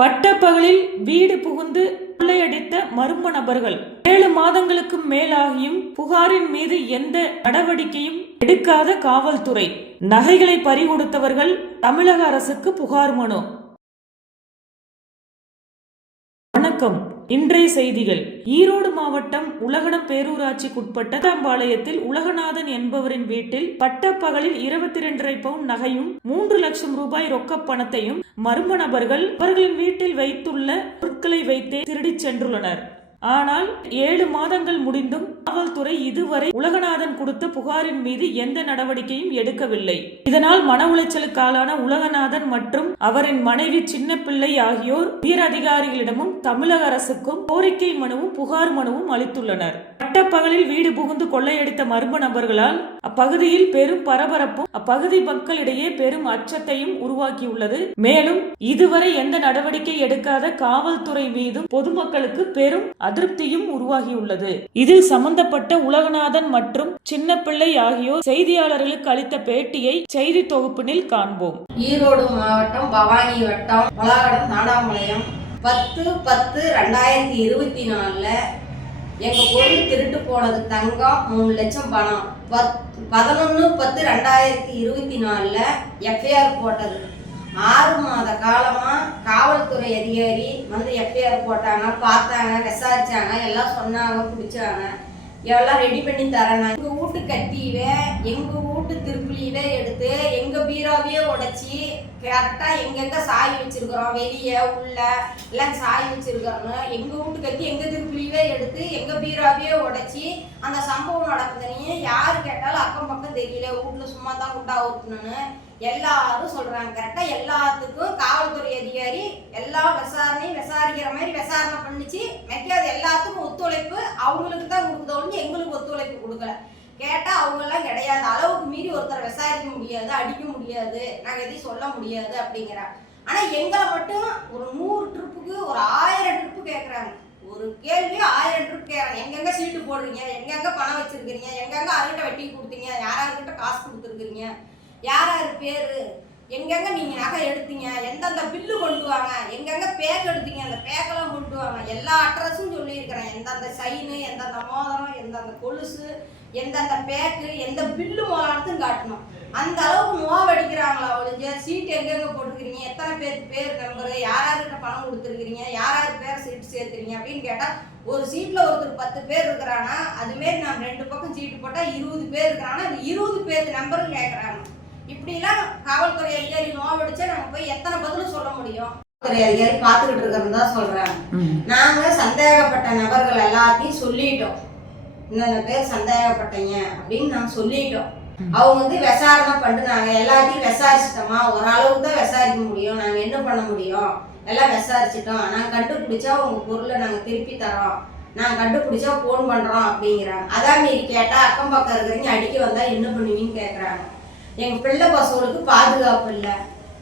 பட்டப்பகலில் வீடு புகுந்து கொள்ளையடித்த மர்ம நபர்கள். 7 மாதங்களுக்கு மேலாகியும் புகாரின் மீது எந்த நடவடிக்கையும் எடுக்காத காவல்துறை. நகைகளை பறிகொடுத்தவர்கள் தமிழக அரசுக்கு புகார் மனு. வணக்கம். இன்றைய செய்திகள். ஈரோடு மாவட்டம் உலகடம் பேரூராட்சிக்குட்பட்ட தாம்பாளையத்தில் உலகநாதன் என்பவரின் வீட்டில் பட்டப்பகலில் 22.5 பவுன் நகையும் 3 லட்சம் ரூபாய் ரொக்க பணத்தையும் மர்ம நபர்கள் அவர்களின் வீட்டில் வைத்துள்ள பொருட்களை வைத்தே திருடிச் சென்றுள்ளனர். ஆனால் 7 மாதங்கள் முடிந்தும் காவல்துறை இதுவரை உலகநாதன் கொடுத்த புகாரின் மீது எந்த நடவடிக்கையும் எடுக்கவில்லை. இதனால் மன உளைச்சலுக்கு ஆளான உலகநாதன் மற்றும் அவரின் மனைவி சின்னப்பிள்ளை ஆகியோர் உயர் அதிகாரிகளிடமும் தமிழக அரசுக்கும் கோரிக்கை மனுவும் புகார் மனுவும் அளித்துள்ளனர். பட்டப்பகலில் வீடு புகுந்து கொள்ளையடித்த மர்ம நபர்களால் அப்பகுதியில் பெரும் பரபரப்பும் அப்பகுதி மக்களிடையே பெரும் அச்சத்தையும் உருவாக்கியுள்ளது. மேலும் இதுவரை எந்த நடவடிக்கை எடுக்காத காவல்துறை மீதும் பொதுமக்களுக்கு பெரும் அதிருப்தியும் உருவாகியுள்ளது. இதில் சம்பந்தப்பட்ட உலகநாதன் மற்றும் சின்னப்பிள்ளை ஆகியோர் செய்தியாளர்களுக்கு அளித்த பேட்டியை செய்தி தொகுப்பினில் காண்போம். ஈரோடு மாவட்டம் பவானி வட்டம் உலகடம் தாண்டாம்பாளையம் 10/10/2024 எங்க பொருள் திருட்டு போனது தங்கம் 3 லட்சம் பணம். 11/10/2024 எஃப்ஐஆர் போட்டது. 6 மாத காலமா காவல்துறை அதிகாரி வந்து எஃப்ஐஆர் போட்டாங்க, பார்த்தாங்க, விசாரிச்சாங்க, எல்லாம் சொன்னாங்க, பிடிச்சாங்க, எல்லாம் ரெடி பண்ணி தரேன். எங்க வீட்டு கட்டியவே எங்க வீட்டு திருப்புலியில எடுத்து எங்க பீரோவையே உடைச்சி கரெக்டா எங்கெங்க சாய் வச்சிருக்கிறோம், வெளியே உள்ள எல்லாம் சாய் வச்சிருக்கிறோம். எங்க வீட்டு கட்டி எங்க திருப்புலியவே எடுத்து எங்க பீரோவையே உடைச்சி அந்த சம்பவம் நடக்குதுன்னு யாரு கேட்டாலும் அக்கம் பக்கம் தெரியல, வீட்டுல சும்மா தான் குண்டா ஊற்றணும்னு எல்லாரும் சொல்றாங்க. கரெக்டா எல்லாத்துக்கும் காவல்துறை அதிகாரி எல்லா விசாரிக்கிற மாதிரி விசாரணை பண்ணிச்சு. மெக்காது எல்லாத்துக்கும் ஒத்துழைப்பு அவங்களுக்கு தான் கொடுக்குதோன்னு எங்களுக்கு ஒத்துழைப்பு கொடுக்கல. கேட்டா அவங்க எல்லாம் கிடையாது, அளவுக்கு மீறி ஒருத்தர் விசாரிக்க முடியாது, அடிக்க முடியாது, நாங்க எதையும் சொல்ல முடியாது அப்படிங்கிறாங்க. ஆனா எங்களை மட்டும் ஒரு 100 ட்ரிப்புக்கு ஒரு 1000 ட்ரிப்பு கேட்கறாங்க. ஒரு கேள்வி 1000 ட்ரிப் கேட்கறாங்க. எங்கெங்க சீட்டு போடுறீங்க, எங்கெங்க பணம் வச்சிருக்கிறீங்க, எங்கெங்க அருகிட்ட வெட்டி கொடுத்தீங்க, யாராருக்கிட்ட காசு கொடுத்துருக்குறீங்க, யாராரு பேரு, எங்கெங்க நீங்க நகை எடுத்தீங்க, எந்தெந்த பில்லு கொண்டு வாங்க, எங்கெங்க பேக் எடுத்தீங்க, அந்த பேக்கெல்லாம் கொண்டு வாங்க, எல்லா அட்ரஸும் சொல்லியிருக்கிறேன். எந்தெந்த சைனு, எந்தெந்த மோதிரம், எந்தெந்த கொலுசு, எந்தெந்த பேக்கு, எந்த பில்லு மூலத்தும் காட்டணும். அந்த அளவுக்கு நோவடிக்கிறாங்களா ஒழிஞ்ச சீட்டு எங்கெங்க போட்டுக்கிறீங்க, எத்தனை பேர் நம்பரு, யாராருக்கிட்ட பணம் கொடுத்துருக்கிறீங்க, யாராரு பேர் சீட்டு சேர்த்துறீங்க அப்படின்னு கேட்டா ஒரு சீட்ல ஒருத்தர் 10 பேர் இருக்கிறாங்க. அதுமாரி நான் 2 பக்கம் சீட்டு போட்டா 20 பேர் இருக்கிறாங்க. அந்த 20 பேர் நம்பரும் கேட்கறாங்க. இப்படிலாம் காவல்துறை அதிகாரி நோவடிச்சா நாங்க போய் எத்தனை பதிலும் சொல்ல முடியும்? காவல்துறை அதிகாரி பார்த்துக்கிட்டு இருக்கிறதா சொல்றாங்க. நாங்க சந்தேகப்பட்ட நபர்கள் எல்லாத்தையும் சொல்லிட்டோம். இந்த பேர் சந்தேகப்பட்டீங்க அப்படின்னு நாங்க சொல்லிட்டோம். அவங்க வந்து விசாரணை பண்ணுறாங்க. எல்லாத்தையும் விசாரிச்சிட்டோமா, ஒரு அளவுக்கு தான் விசாரிக்க முடியும், நாங்க என்ன பண்ண முடியும், எல்லாம் விசாரிச்சிட்டோம், நாங்க கண்டுபிடிச்சா உங்க பொருளை நாங்க திருப்பி தரோம், நாங்க கண்டுபிடிச்சா போன் பண்றோம் அப்படிங்கிறாங்க. அதான் மீறி கேட்டா அக்கம் பக்கம் இருக்கிறீங்க அடிக்க வந்தா என்ன பண்ணுவீங்கன்னு கேட்கறாங்க. எங்க பிள்ளை பசங்களுக்கு பாதுகாப்பு இல்லை.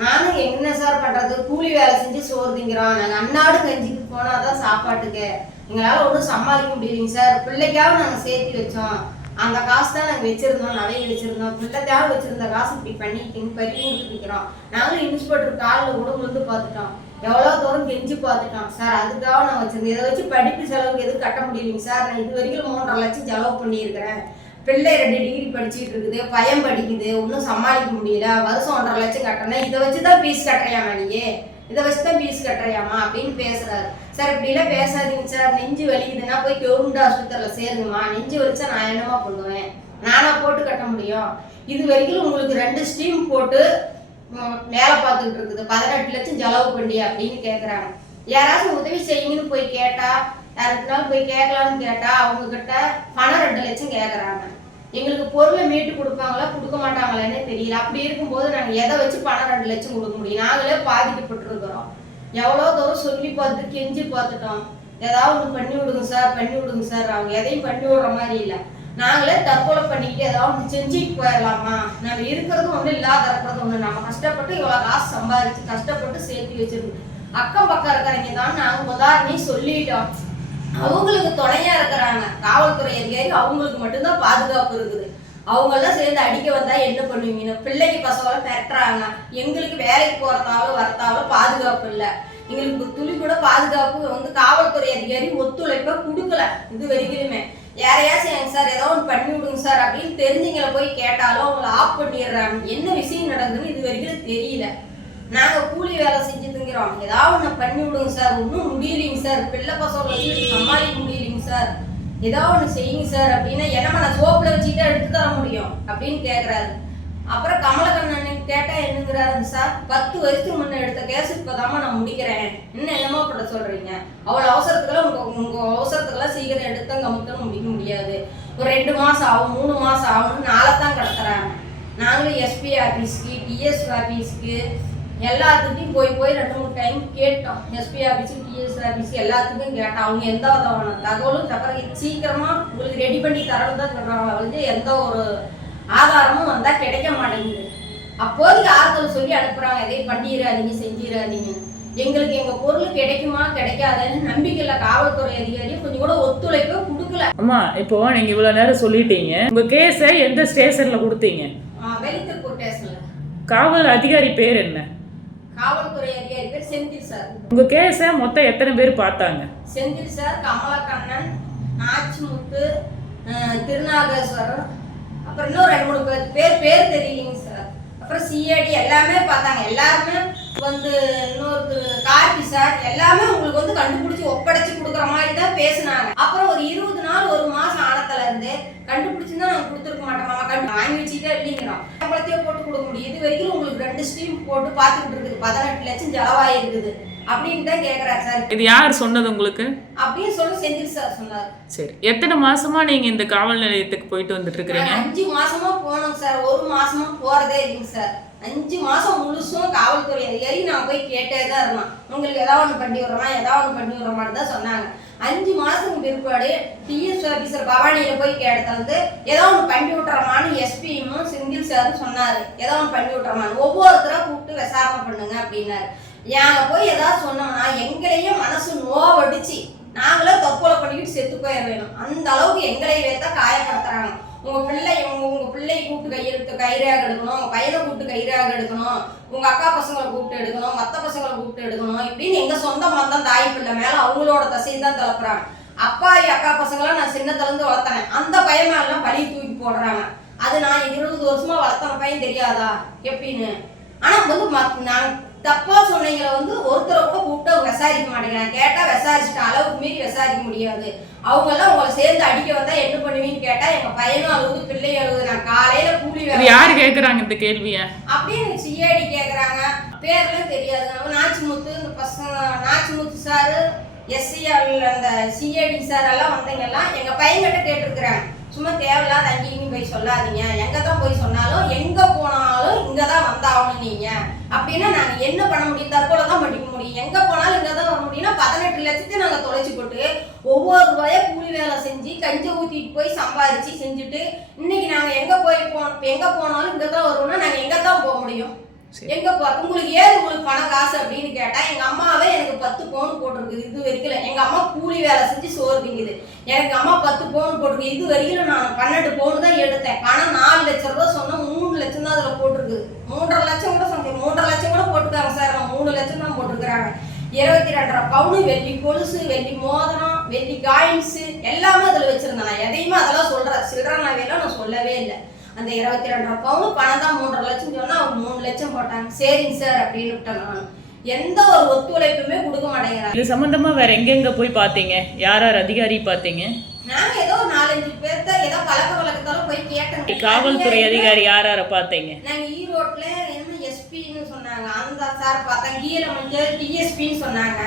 நானும் என்ன சார் பண்றது, கூலி வேலை செஞ்சு சோறு திங்கிறோம், நாங்க அன்னாடு கஞ்சிக்கு போனாதான் சாப்பாட்டுக்கு, எங்களால ஒன்றும் சமாளிக்க முடியலைங்க சார். பிள்ளைக்காவது நாங்க சேர்த்து வச்சோம், அந்த காசு தான் நாங்கள் வச்சிருந்தோம், நகையை வச்சிருந்தோம், பிள்ளைக்காவது வச்சிருந்த காசு இப்படி பண்ணிக்கிங்க பறி கொடுத்துருக்கிறோம். நாங்களும் இன்ஸ்பெக்டர் காலில் கூட விழுந்து பார்த்துட்டோம், எவ்வளோ தூரம் கெஞ்சி பார்த்துட்டோம் சார். அதுக்காக நான் வச்சிருந்தேன். இதை வச்சு படிப்பு செலவுக்கு எதுவும் கட்ட முடியலைங்க சார். நான் இது வரைக்கும் 3.5 லட்சம் செலவு பண்ணியிருக்கிறேன். பிள்ளை 2 டிகிரி படிச்சுட்டு இருக்குது, பையன் படிக்குது, ஒன்றும் சமாளிக்க முடியல, வருஷம் 1.5 லட்சம் கட்டணும், இதை வச்சுதான் ஃபீஸ் கட்டுறியாமா, நீயே இதை வச்சுதான் ஃபீஸ் கட்டுறியாமா அப்படின்னு பேசுறாரு. சார் இப்படிலாம் பேசாதீங்க சார், நெஞ்சு வலிக்குதுன்னா போய் கவர்மெண்ட் ஆஸ்பத்திரியில் சேருங்கம்மா, நெஞ்சு வலிச்சா நான் என்னமா பண்ணுவேன், நானா போட்டு கட்ட முடியும், இது வரைக்கும் உங்களுக்கு 2 ஸ்டீம் போட்டு வேலை பார்த்துக்கிட்டு இருக்குது, 18 லட்சம் செலவு பண்ணி அப்படின்னு கேட்குறாங்க. யாராச்சும் உதவி செய்யுங்கன்னு போய் கேட்டா, யாருக்குனாலும் போய் கேட்கலான்னு கேட்டா அவங்க கிட்ட பணம் 2 லட்சம் கேட்குறாங்க. எங்களுக்கு பொருளை மீட்டு கொடுப்பாங்களா கொடுக்க மாட்டாங்களான்னு தெரியல. அப்படி இருக்கும்போது நாங்கள் எதை வச்சு பணம் 2 லட்சம் கொடுக்க முடியும்? நாங்களே பாதிக்கப்பட்டிருக்கிறோம். எவ்வளோ தூரம் சொல்லி பார்த்து கெஞ்சி பார்த்துட்டோம், ஏதாவது ஒன்று பண்ணி விடுங்க சார், பண்ணி விடுங்க சார். அவங்க எதையும் பண்ணி விடுற மாதிரி இல்லை. நாங்களே தற்கொலை பண்ணிக்கிட்டு ஏதாவது ஒன்று செஞ்சுட்டு போயிடலாமா, நம்ம இருக்கிறது ஒன்று இல்லாத இருக்கிறது ஒன்று, நம்ம கஷ்டப்பட்டு இவ்வளோ காசு சம்பாதிச்சு கஷ்டப்பட்டு சேர்த்து வச்சிருக்கோம். அக்கம் பக்கம் இருக்கிறவங்க தான் நாங்கள் உதாரணம் சொல்லிட்டோம். அவங்களுக்கு துணையா இருக்கிறாங்க காவல்துறை அதிகாரி, அவங்களுக்கு மட்டும்தான் பாதுகாப்பு இருக்குது. அவங்க எல்லாம் சேர்ந்து அடிக்க வந்தா என்ன பண்ணுவீங்க? பிள்ளைக்கு பசங்களை பெற்றாங்க, எங்களுக்கு வேலைக்கு போறதாலும் வரத்தாலும் பாதுகாப்பு இல்லை. எங்களுக்கு துளி கூட பாதுகாப்பு வந்து காவல்துறை அதிகாரி ஒத்துழைப்பை கொடுக்கல இது வரைக்குமே. யாரையாச்சும் சார் ஏதோ ஒன்று பண்ணி விடுங்க சார் அப்படின்னு தெரிஞ்சவங்களை போய் கேட்டாலும் அவங்களை ஆஃப் பண்ணிடுறாங்க. என்ன விஷயம் நடக்குதுன்னு இது வரைக்கும் தெரியல. நாங்கள் கூலி வேலை செஞ்சு திங்கிறோம், ஏதாவது ஒன்று பண்ணி விடுங்க சார், ஒன்றும் முடியலைங்க சார், பிள்ளை பசங்களை வச்சு சமாளிக்க முடியலைங்க சார், ஏதாவது ஒன்று செய்யுங்க சார் அப்படின்னா என்னமா நான் சோப்பில் வச்சுக்கிட்டே எடுத்து தர முடியும் அப்படின்னு கேட்குறாரு. அப்புறம் கமலக்கண்ணன் கேட்டால் என்னங்கிறாருங்க சார், 10 வருஷத்துக்கு முன்னே எடுத்த கேஸ் இப்போதாம்மா நான் முடிக்கிறேன், இன்னும் என்னமா பண்ண சொல்கிறீங்க, அவ்வளோ அவசரத்துக்கெல்லாம் உங்கள் அவசரத்துக்கெல்லாம் சீக்கிரம் எடுத்தா கமுத்தம் முடிக்க முடியாது, ஒரு 2 மாதம் ஆகும் 3 மாதம் ஆகும்னு நாளைத்தான் கிடத்துறாங்க. நாங்களும் எஸ்பி ஆஃபீஸ்க்கு டிஎஸ் ஆஃபீஸ்க்கு எல்லாத்துக்கும் போய் 2-3 டைம் கேட்டோம். எஸ்பி ஆஃபீஸு டிஎஸ் ஆஃபீஸு எல்லாத்துக்கும் கேட்டோம். அவங்க எந்த விதமான தகவலும் சீக்கிரமாக உங்களுக்கு ரெடி பண்ணி தரணும் தான் சொல்கிறாங்க. வந்து எந்த ஒரு ஆதாரமும் வந்தால் கிடைக்க மாட்டேங்குது. அப்போதைக்கு ஆறுதல் சொல்லி அனுப்புகிறாங்க, எதை பண்ணிடாதீங்க செஞ்சிடாதீங்க. எங்களுக்கு எங்கள் பொருள் கிடைக்குமா கிடைக்காதுன்னு நம்பிக்கையில் காவல்துறை அதிகாரியும் கொஞ்சம் கூட ஒத்துழைப்பை கொடுக்கல. அம்மா இப்போ நீங்கள் இவ்வளோ நேரம் சொல்லிட்டீங்க, உங்கள் கேஸை எந்த ஸ்டேஷனில் கொடுத்தீங்க? வெளித்தூர் ஸ்டேஷனில். காவல் அதிகாரி பேர் என்ன? காவல்துறை அதிகாரி பேர் செந்தில் சார். உங்கள் கேஸை மொத்தம் எத்தனை பேர் பார்த்தாங்க? செந்தில் சார், கமலக்கண்ணன், நாச்சிமுத்து, திருநாகேஸ்வரர், அப்புறம் இன்னும் 2-3 பேர் தெரியலைங்க சார். அப்புறம் சிஐடி எல்லாமே பார்த்தாங்க. எல்லாருமே வந்து இன்னொரு கார்த்தி சார் எல்லாமே உங்களுக்கு வந்து கண்டுபிடிச்சி ஒப்படைச்சு கொடுக்குற மாதிரி தான் பேசினாங்க. அப்புறம் ஒரு 20 நாள் 1 மாதம் ஆனத்துல இருந்து கண்டுபிடிச்சுன்னா நாங்கள் கொடுத்துருக்க மாட்டோம், வாங்கி வச்சுட்டே இல்லைங்கிறோம். சம்பளத்தையே போட்டு கொடுக்க முடியும். இது வரைக்கும் உங்களுக்கு 2 ஸ்ட்ரீம் போட்டு பார்த்துக்கிட்டு இருக்குது, 18 லட்சம் செலவாகி இருக்குது அப்படின்னு தான் கேட்குறாரு சார். இது யார் சொன்னது உங்களுக்கு? அப்படின்னு சொல்லி செந்தில் சார் சொன்னார். சரி, எத்தனை மாசமா நீங்க இந்த காவல் நிலையத்துக்கு போயிட்டு வந்துட்டு இருக்கிறீங்க? 5 மாசமா போனோம் சார், 1 மாசமா போறதே இல்லைங்க சார். 5 மாசம் முழுசும் காவல்துறை அதிகாரி நான் போய் கேட்டே தான் இருந்தேன். உங்களுக்கு ஏதாவது ஒன்று பண்ணி விடுறோமா ஏதாவது ஒன்று பண்ணி விடுறோமான்னு தான் சொன்னாங்க. 5 மாசத்துக்கு பிற்பாடு டிஎஸ் ஆஃபீஸர் பவானியில் போய் கேட்டது ஏதோ ஒன்று பண்ணி விட்டுறோமான்னு எஸ்பியும் செந்தில் சாரும் சொன்னார். ஏதோ ஒன்று பண்ணி விட்டுறோமான்னு ஒவ்வொருத்தராக கூப்பிட்டு விசாரணை பண்ணுங்க அப்படின்னாரு. நாங்கள் போய் ஏதாவது சொன்னோம்னா எங்களையும் மனசு நோவடிச்சு நாங்களே தற்கொலை பண்ணிக்கிட்டு செத்து போயிட வேணும். அந்த அளவுக்கு எங்களை தான் காயப்படுத்துறாங்க. உங்கள் பிள்ளையை கூப்பிட்டு கயிறாக எடுக்கணும், உங்கள் பையனை கூப்பிட்டு கயிறாக எடுக்கணும், உங்கள் அக்கா பசங்களை கூப்பிட்டு எடுக்கணும், மற்ற பசங்களை கூப்பிட்டு எடுக்கணும் இப்படின்னு எங்கள் சொந்த மந்தம் தாய் பிள்ளை மேலே அவங்களோட தசையை தான் தளப்புறாங்க. அப்பாவி அக்கா பசங்களாம் நான் சின்னத்துலேருந்து வளர்த்தேன், அந்த பையன் மேலாம் பழி தூக்கி போடுறாங்க. அது நான் 20 வருஷமா வளர்த்தன பையன் தெரியாதா எப்படின்னு. ஆனால் வந்து நான் தப்பா சொன்னீங்களை வந்து ஒருத்தரை கூட கூப்பிட்டு அவங்க விசாரிக்க மாட்டேங்கிறாங்க. கேட்டால் விசாரிச்சுட்டு அளவுக்கு மீறி விசாரிக்க முடியாது. அவங்கெல்லாம் உங்களை சேர்ந்து அடிக்க வந்தா என்ன பண்ணுவீன்னு கேட்டா எங்க பையனும் அழுகுது பிள்ளையும் அழுகுது. நான் காலையில கூலி வேலை. யாரு கேக்குறாங்க இந்த கேள்விய அப்படின்னு சிஐடி கேக்குறாங்க. பேர்லாம் தெரியாது. நாச்சிமுத்து இந்த பசங்க நாச்சிமுத்து சாரு எஸ்சிஆர் அந்த சிஐடி சார் எல்லாம் வந்தீங்கெல்லாம் எங்க பையன்கிட்ட கேட்டுருக்குறாங்க. சும்மா தேவையில்லாத அங்கேயும் போய் சொல்லாதீங்க, எங்க தான் போய் சொன்னாலும் எங்க போனாலும் இங்க தான் வந்தாகணும் நீங்க அப்படின்னா நாங்க என்ன பண்ண முடியும்? தற்கொலை தான் பண்ணிக்க முடியும். எங்க போனாலும் இங்க தான் வர முடியும்னா 18 லட்சத்தை நாங்க தொலைச்சு போட்டு ஒவ்வொரு ரூபாயா கூலி வேலை செஞ்சு கஞ்சி ஊத்திட்டு போய் சம்பாதிச்சு செஞ்சுட்டு இன்னைக்கு நாங்க எங்க போனாலும் இங்க தான் வருவோம்னா நாங்க எங்க தான் போக முடியும்? எங்க உங்களுக்கு ஏது உங்களுக்கு பணம் காசு அப்படின்னு கேட்டா எங்க அம்மாவே எனக்கு 10 பவுன் போட்டிருக்குது. இது வரைக்கும் எங்க அம்மா கூலி வேலை செஞ்சு சோறு திங்குது. எனக்கு அம்மா 10 பவுன் போட்டிருக்கு. இது வரைக்கும் நான் 12 பவுன் தான் எடுத்தேன். பணம் 4 லட்சம் ரூபாய் சொன்னா 3 லட்சம் தான் அதுல போட்டிருக்குது. 3.5 லட்சம் கூட சொன்னேன். 3.5 லட்சம் கூட போட்டுருக்காங்க சார். 3 லட்சம் தான் போட்டிருக்கிறாங்க. 22.5 பவுன் வெள்ளி கொலுசு, வெள்ளி மோதிரம், வெள்ளி காயின்ஸ் எல்லாமே அதுல வச்சிருந்தேன். நான் எதையுமே அதெல்லாம் சொல்றேன் சில்லற நகையெல்லாம் நான் சொல்லவே இல்லை. அந்த 22.5 பவுன் பணம் தான் 3.5 லட்சம் சொன்னா அவங்க 3 லட்சம் போட்டாங்க. சரிங்க சார் அப்படின்னு விட்டேன். நான் எந்த ஒரு ஒத்துழைப்புமே கொடுக்க மாட்டேங்கிறாங்க. இது சம்பந்தமா வேற எங்கெங்க போய் பாத்தீங்க? யார் அதிகாரி பாத்தீங்க? நாங்க ஏதோ 4-5 பேர்த்த ஏதோ பழக்க வழக்கத்தால போய் கேட்டேன். காவல்துறை அதிகாரி யார பாத்தீங்க? நாங்க ஈரோட்ல என்ன எஸ்பின்னு சொன்னாங்க, அந்த சார் பார்த்தேன். கீழமஞ்சள் டிஎஸ்பின்னு சொன்னாங்க.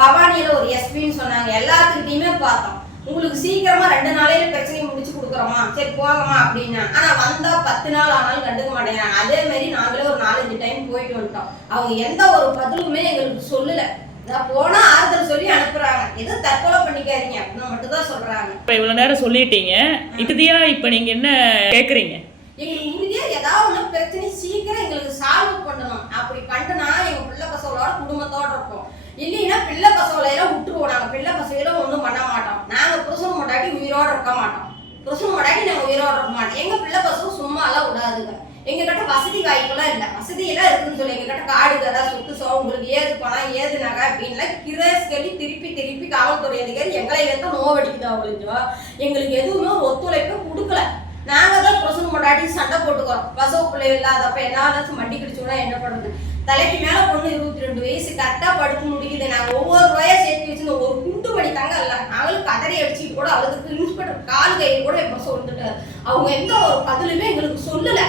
பவானியில ஒரு எஸ்பின்னு சொன்னாங்க. எல்லாத்துக்கிட்டையுமே பார்த்தோம். உங்களுக்கு சீக்கிரமா 2 நாளையில பிரச்சனையை முடிச்சு கொடுக்குறோமா, சரி போகமா அப்படின்னா. ஆனா வந்தா 10 நாள் ஆனாலும் கண்டுக்க மாட்டேங்கிறாங்க. அதே மாதிரி நாங்களே ஒரு 4-5 டைம் போயிட்டு வந்துட்டோம். அவங்க எந்த ஒரு பதிலுமே எங்களுக்கு சொல்லல. நான் போனா ஆறுதல் சொல்லி அனுப்புறாங்க. ஏதோ தற்கொலை பண்ணிக்காதீங்க அப்படின்னு மட்டும் தான் சொல்றாங்க. இப்ப இவ்வளவு நேரம் சொல்லிட்டீங்க, இறுதியா இப்ப நீங்க என்ன கேக்குறீங்க? எங்களுக்கு உறுதியா ஏதாவது ஒண்ணு பிரச்சனை சீக்கிரம் எங்களுக்கு சால்வ் பண்ணணும். அப்படி பண்ணினா எங்க பிள்ளை பசங்களோட குடும்பத்தோட இருப்போம். இல்லைன்னா பிள்ளை பசங்களையெல்லாம் விட்டுருவோம். நாங்கள் பிள்ளை பசங்களும் ஒன்றும் பண்ண மாட்டோம். நாங்கள் புருஷன் மொட்டாட்டி உயிரோடு இருக்க மாட்டோம். புருஷன் மொட்டாட்டி நாங்கள் உயிரோடு இருக்க மாட்டோம். எங்கள் பிள்ளை பசங்க சும்மாலாம் விடாதுங்க. எங்க கிட்ட வசதி வாய்ப்பெல்லாம் இல்லை, வசதியெல்லாம் இருக்குன்னு சொல்லி எங்க கிட்ட காடு கதை சொத்து சோ உங்களுக்கு ஏது பணம் ஏது நகை அப்படின்லாம் கிரேஸ் கேள்வி திருப்பி காவல்துறை அதிகாரி எங்களை வந்து நோவடிக்குது. அவங்களுக்கு எங்களுக்கு எதுவுமே ஒரு ஒத்துழைப்பை கொடுக்கல. நாங்க தான் பிரசன் கொண்டாடி சண்டை போட்டுக்கிறோம். பசவு பிள்ளை இல்லாதப்ப என்னாலும் மண்டி கிடிச்சோன்னா என்ன பண்றது? தலைக்கு மேல பொண்ணு 22 வயசு கரெக்டா படுத்து முடிக்குது. நாங்க ஒவ்வொரு ரூபாயா சேர்த்து வச்சு ஒரு குண்டு மணி தாங்க இல்ல, நாங்களும் கதறி அடிச்சுட்டு கூட அவளுக்கு இன்ஸ்பெக்டர் கால் கையில் கூட இப்ப சொல்லிட்டாரு. அவங்க எந்த ஒரு பதிலுமே எங்களுக்கு சொல்லல.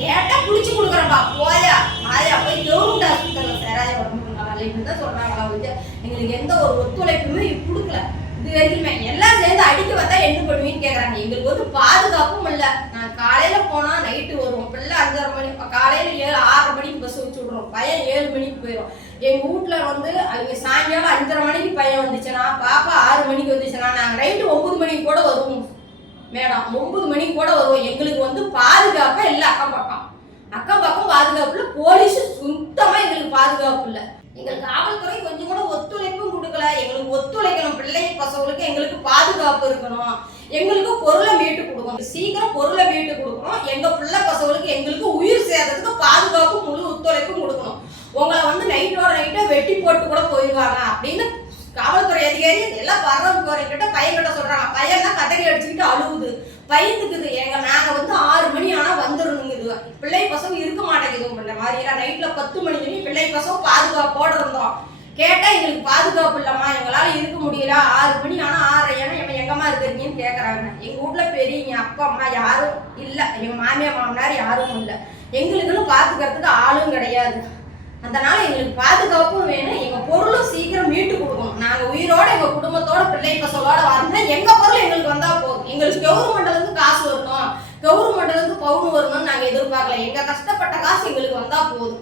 கேட்டா குளிச்சு கொடுக்குறப்பா போயா ஆயா போய் கவர்மெண்ட் ஹாஸ்பிட்டல்ல சேராய வரணும் தான் சொல்றாங்களா. எங்களுக்கு எந்த ஒரு ஒத்துழைப்புமே கொடுக்கல. இது வரைக்குமே எல்லாம் சேர்ந்து அடிக்க வந்தா என்ன பண்ணுவீன்னு கேக்குறாங்க. எங்களுக்கு வந்து பாதுகாப்பும் இல்லை. நான் காலையில போனா நைட்டு வருவோம். பிள்ளை 5:30 மணி, காலையில 6:30 மணிக்கு பஸ் வச்சு விடுறோம். பையன் 7 மணிக்கு போயிடும். எங்க வீட்டுல வந்து அவங்க சாயங்காலம் 5:30 மணிக்கு பையன் வந்துச்சுன்னா, பாப்பா 6 மணிக்கு வந்துச்சுன்னா, நாங்க நைட்டு 9 மணிக்கு கூட வருவோம் மேடம். 9 மணிக்கு கூட வருவோம். எங்களுக்கு வந்து பாதுகாப்பா இல்லை. அக்கம் பக்கம் பாதுகாப்பு இல்லை. போலீஸ் சுத்தமா எங்களுக்கு பாதுகாப்பு இல்லை. எங்களுக்கு காவல்துறை கொஞ்சம் கூட ஒத்துழைப்பும் கொடுக்கல. எங்களுக்கு ஒத்துழைக்கணும். பிள்ளை பசங்களுக்கு எங்களுக்கு பாதுகாப்பு இருக்கணும். எங்களுக்கு பொருளை மீட்டு கொடுக்கணும். சீக்கிரம் பொருளை மீட்டு கொடுக்கணும். எங்க பிள்ளை பசங்களுக்கு எங்களுக்கு உயிர் சேதத்துக்கு பாதுகாப்பு முழு ஒத்துழைப்பும் கொடுக்கணும். உங்களை வந்து நைட்டோட நைட்டா வெட்டி போட்டு கூட போயிடுவாங்க அப்படின்னு காவல்துறை அதிகாரி எல்லாம் வர்றவங்க பையன்கிட்ட சொல்றாங்க. பையன் தான் கதறி அடிச்சுக்கிட்டு அழுவுது, பயந்துக்குது. நாங்க வந்து 6 மணி ஆனா வந்துடணுங்குது. பிள்ளை பசங்க இருக்க மாட்டேங்குது மாதிரி எல்லாம். நைட்ல 10 மணி வரைக்கும் பிள்ளை பசங்க பாதுகாப்போட இருந்தோம். கேட்டா எங்களுக்கு பாதுகாப்பு இல்லம்மா, எங்களால இருக்க முடியல. 6 மணி ஆனா 6:30 ஏன்னா எங்கம்மா இருக்கிறீங்கன்னு கேக்குறாங்க. எங்க வீட்டுல பெரியவங்க அப்பா அம்மா யாரும் இல்ல, எங்க மாமியார் மாமனார் யாரும் இல்லை. எங்களுக்குன்னு பாத்துக்கிறதுக்கு ஆளும் கிடையாது. அதனால எங்களுக்கு பாதுகாப்பும் வேணும். எங்க பொருளும் சீக்கிரம் மீட்டு கொடுக்கணும். நாங்க உயிரோட எங்க குடும்பத்தோட பிள்ளை பசங்களோட வரணும். எங்க பொருள் எங்களுக்கு வந்தா போதும். எங்களுக்கு கவர்மெண்ட்ல இருந்து காசு வரணும், கவர்மெண்ட்ல இருந்து பவுன் வரணும்னு நாங்க எதிர்பார்க்கல. எங்க கஷ்டப்பட்ட காசு எங்களுக்கு வந்தா போதும்.